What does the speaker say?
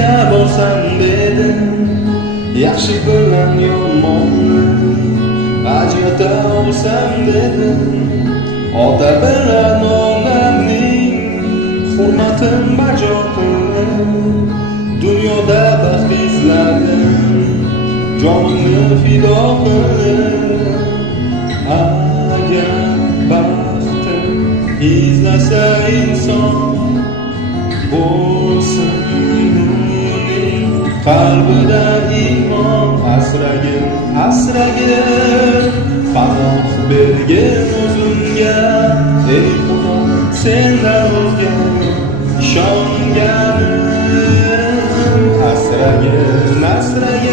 Birga bo'lsam dedim, yaxshi bilan yomonni ajrata olsam dedim. Ota bilan onamning hurmatin bajo qildim. Dunyoda baxt izladim, jonimni fido qildim. Agar baxtni izlasa inson, bo'lsin uning qalbida iymon. Asragin, asragin, panoh bergin o'zimga. Ey Xudo, sendan o'zga ishonganim. Asragin, asragin,